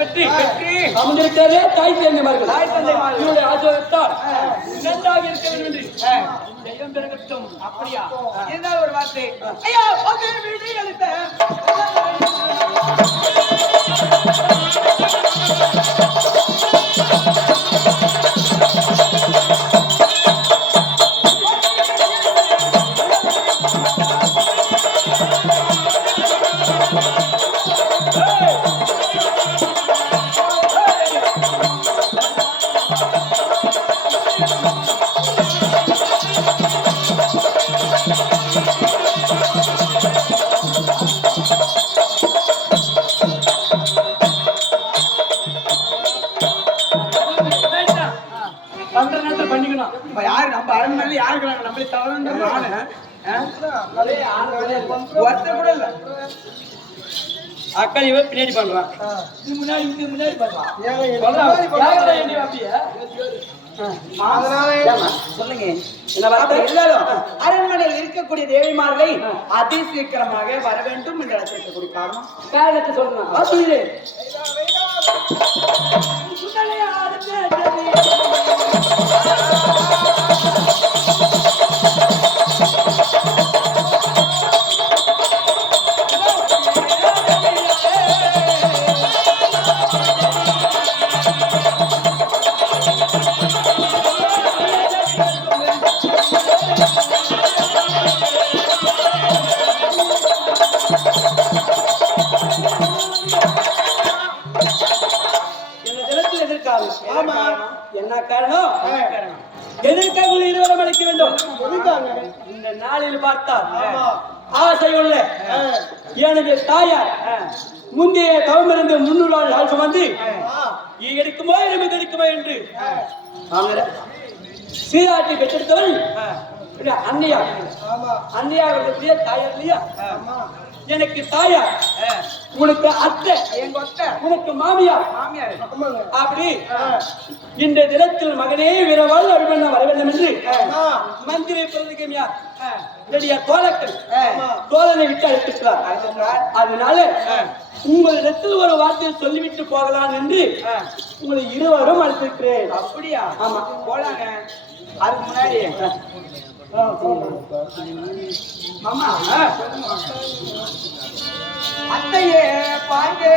பெற்று அமர்ந்திருக்கிறதே தாய் தந்தைமார்கள். இவருடைய ஆசீர்வாதத்தால் நன்றாக இருக்க வேண்டும் என்று தெய்வம் பெருகட்டும். அப்படியா? இருந்தால் ஒரு வார்த்தை ஐயா வீடு அளித்த நம்ம அரண்மனையில யாருக்கு நம்மளே தவறுன்ற ஒருத்தர் கூட இல்ல. அக்கா இவன் பின்னாடி பண்றான், முன்னாடி பண்றான். சொல்லுங்க. எல்லாரும் அரண்மனையில் இருக்கக்கூடிய தேவிமார்களை அதி சீக்கிரமாக வர வேண்டும் என்று அழைத்திருக்கக்கூடிய காரணத்தை சொல்லணும். என்ன காரணம்? எதற்காக இருவரும் அழைக்க வேண்டும்? இந்த நாளில் பார்த்தால் ஆசையுள்ள எனது தாயார் முந்தைய தவமிருந்து 300 நாள் சுமந்து எடுக்குமோ எருமை எடுக்குமோ என்று சீராட்டி பெற்றெடுத்தவள் அன்னையா. அன்னையா தாயார் இல்லையா? எனக்கு தாயார், உனக்கு அத்தை, உனக்கு மாமியார். அப்படி இந்த தினத்தில் மகனே விரவால் அபிமன்ன வர வேண்டும் என்று மந்திரி பிரதிகமியார் தோழர்கள் தோழனை விட்டு அழைத்திருக்கிறார். அதனால உங்களிடத்தில் ஒரு வார்த்தையை சொல்லிவிட்டு போகலாம் என்று உங்களை இருவரும் அழைத்திருக்கிறேன். அப்படியா? ஆமா, போலாங்க. அதுக்கு முன்னாடி மாமா அத்தையே பாங்கே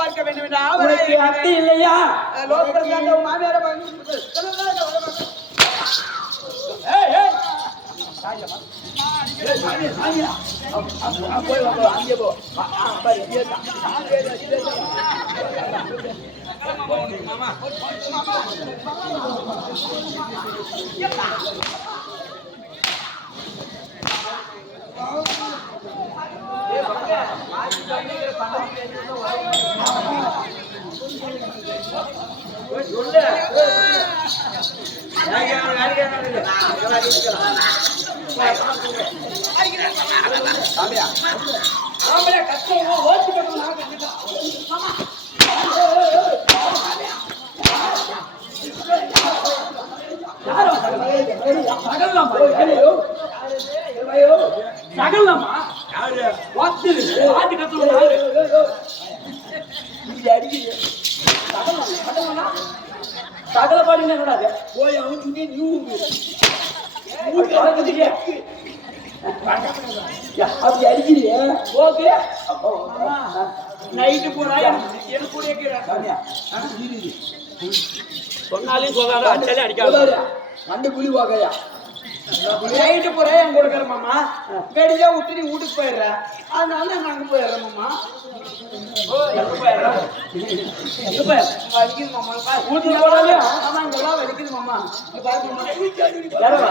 பார்க்க வேண்டும் என்று அத்தி இல்லையா? மாமியார சகல பாடுங்க போய் அவன் அப்படி அடிக்கிறிய ஓகே நைட்டு போறா எனக்கு கூட சொன்னாலே சொல்லாத அச்சாலே அடிக்காத ரெண்டு குழி வாக்கையா நைட்டு போறேன் என் கொடுக்குற மாமா வெடியா விட்டு நீ வீட்டுக்கு போயிடுற அதனால நான் அங்க போயிடுறேன் மாமா வலிக்குது மாமா வீட்டுக்கு போறாலே ஆமா இங்கெல்லாம் வலிக்குது மாமா பாருங்க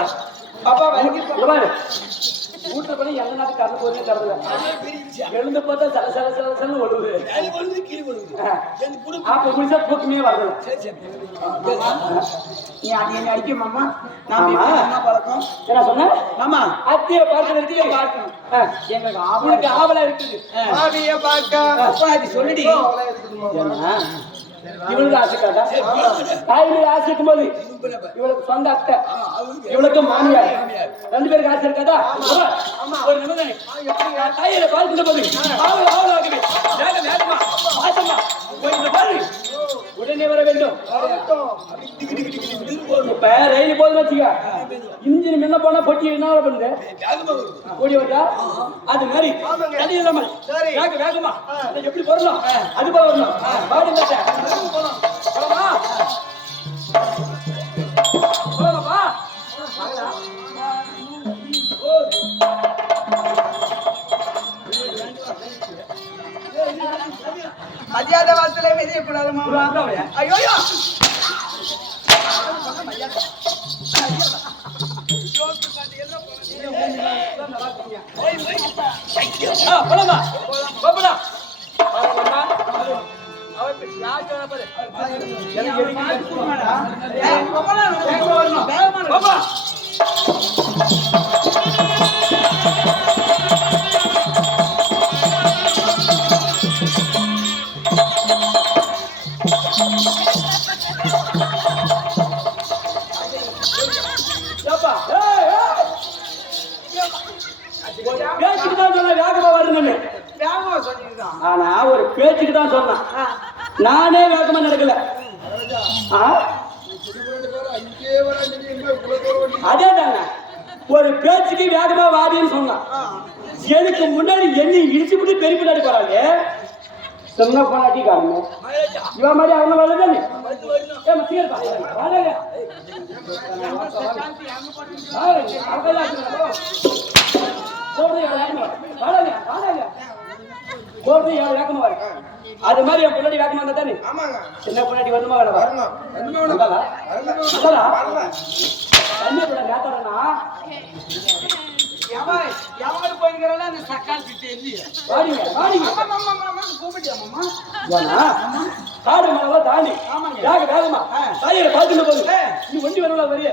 பாப்பா வலிக்குது வீட்டுல போய் எந்த நாட்டு கறந்து போதே தரல எழுந்து பார்த்தா சல சல சல சலன்னு ஒழுகுது அப்ப முடிச்சா தூக்கமே வருது நீ என்ன அடிக்க மாமா நான் பழக்கம் என்ன சொன்ன மாமா அத்திய பார்க்கறதுக்கு பார்க்கணும் எங்களுக்கு அவளுக்கு ஆவலா இருக்குது ஆவிய பார்க்க சொல்லிடி இவளுக்கு ஆசைக்காதா தாய்மொழி ஆசை இருக்கும் போது இவளுக்கு சொந்த அத்தை இவளுக்கு மாமியார் 2 பேருக்கு ஆசை இருக்காதா ஒரு நிமிடம் தாயில பார்க்கின்ற போது ஆவலாகவே வேகமா ஆசமா கொஞ்சம் பாரு உடனே வர வேண்டும் இப்ப ரயில் போதும் வச்சுக்க இன்ஜின் முன்ன போனா பொட்டி என்ன பண்ணுது ஓடி வருதா அது மாதிரி தண்ணி இல்லாம வேகமா எப்படி வரணும் அது போல வரணும் பாடி போலாமா போலாமா மரியாதை வாசல மிதியக்கூடாது மாமா ஐயோ போலாமா போப்படா ஆனா ஒரு பேச்சுக்கு தான் சொன்னான் நானே வேகமா நடக்கல அதே தாங்க ஒரு பேச்சுக்கு வேகமா வாடின்னு சொன்னான் எனக்கு முன்னாடி என்னை இடிச்சு விட்டு பெரிய பின்னாடி போறாங்க சொன்ன போனாட்டி காரணம் இவன் மாதிரி அவங்க வரதானே அது மாதிரி என் பொண்ணாடி வேகமா இருந்தா தானே சின்ன பொண்ணாடி வரணுமா வேணாம் தண்ணி கூட நேத்தாடனா எவங்க போயிருக்கிறாங்க அந்த சக்கால் கிட்ட இல்லையே காடு மலை தாண்டி வேகமா தாயில பாத்துட்டு போகுது நீ ஒண்டி வரல வரைய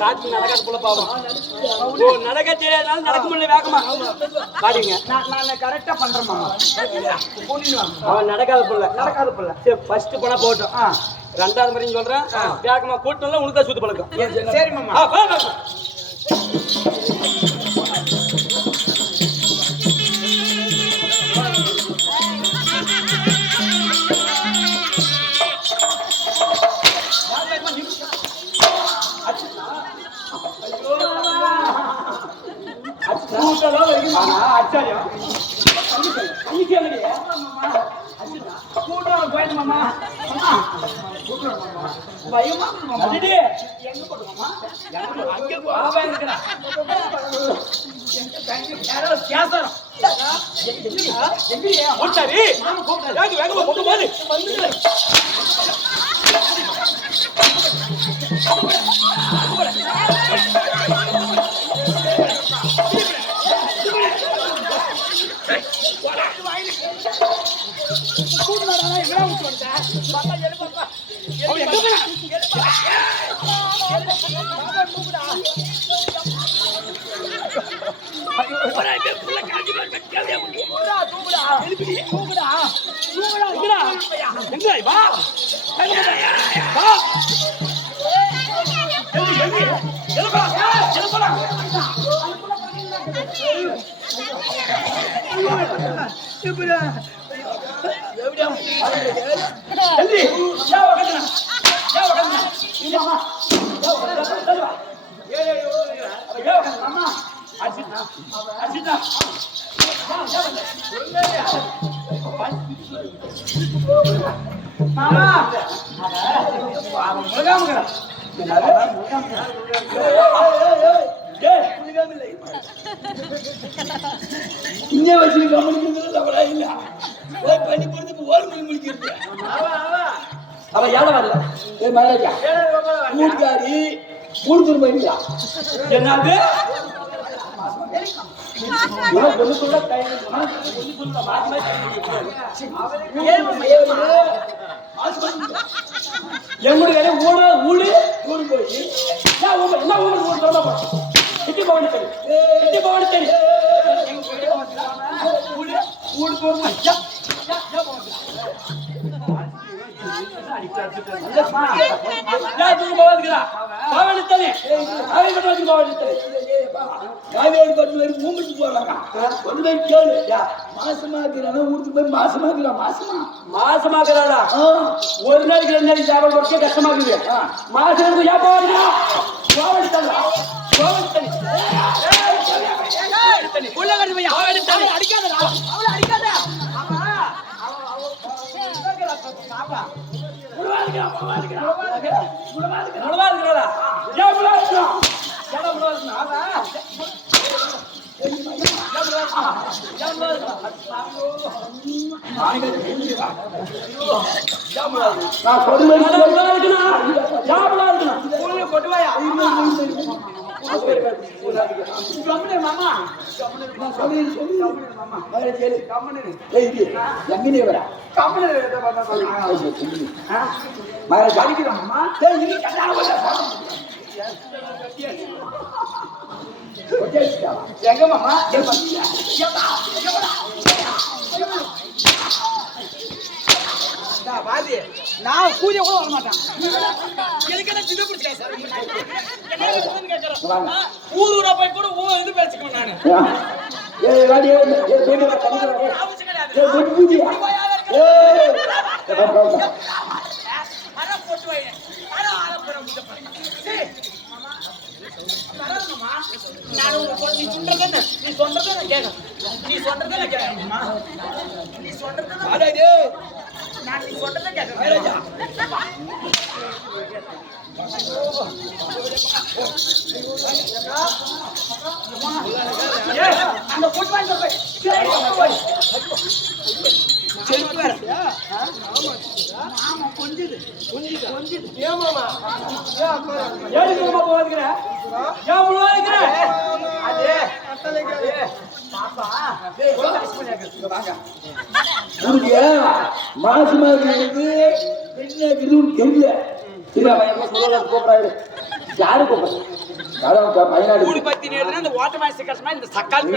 காட்சி நடக்காது போல பாவம் நடக்க தெரியாதனால நடக்க முடியல வேகமா பாருங்க நான் கரெக்டா பண்றேன் அவன் நடக்காத புள்ள சரி ஃபர்ஸ்ட் போனா போட்டோம் 2வது முறையும் சொல்றேன் வேகமா கூட்டம்ல உனக்கு சுத்து பழக்கம் சரி மாமா ஆச்சாரியம் பயமா எங்க போடுமா இப்படி எந்திரி. ஏன் உட்காந்துனா? ஏன் உட்காந்துனா? இல்லம்மா. ஏன் உட்காந்துனா? ஏன் உட்காந்துனா? அம்மா. அடிச்சிட்டா. அடிச்சிட்டா. மாமா முழுகாமுக்கிறேன் இங்கே வச்சு கவனிக்கிறது அவளா இல்ல பண்ணி போறதுக்கு ஓடு மணி முடிக்கிறது அவ ஏழை வரல ஏ மகாராஜா மூட்காரி மூணு திரும்ப இல்லையா என்னது பொண்ணுக்குள்ள என்னுடைய ஊடு ஊடு ஊடு போய் என்ன ஊடு ஊடு சொல்ல போறோம் இட்டி பவனி தெரியும் ஊடு ஊடு போறோம் மாசமாக்குறாடா ஒரு நாளைக்கு 2 நாளைக்கு சாப்பாடு கொடுக்க கஷ்டமாக்குது மாசத்துக்கு எங்க மாமா நான் பூஜை கூட வர மாட்டேன் ஊரூரா போய் கூட இது பேசிக்கணும் நீ சொல்றத கேட்க நீ சொல்றத கேட்க அந்த போட்டு வாங்கி மாசமா இருக்கு தெரியல கூப்பிடாரு யாரு கூப்பிடுற பயனாடு இந்த ஓட்ட மாசி கஷ்டமா இந்த சக்கால்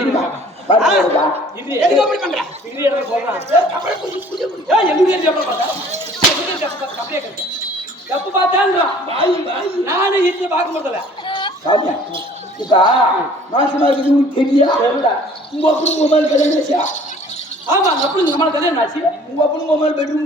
எப்ப பார்த்தாங்க நானே இருந்து பார்க்க முடியல இப்ப மாசமா இருக்கு தெரியல உங்க அப்படி மொபைல் கல்யாணம் ஆமா அப்படி நம்மளுக்கு கல்யாணம் ஆச்சு உங்க அப்படி மொபைல் பெட்ரூம்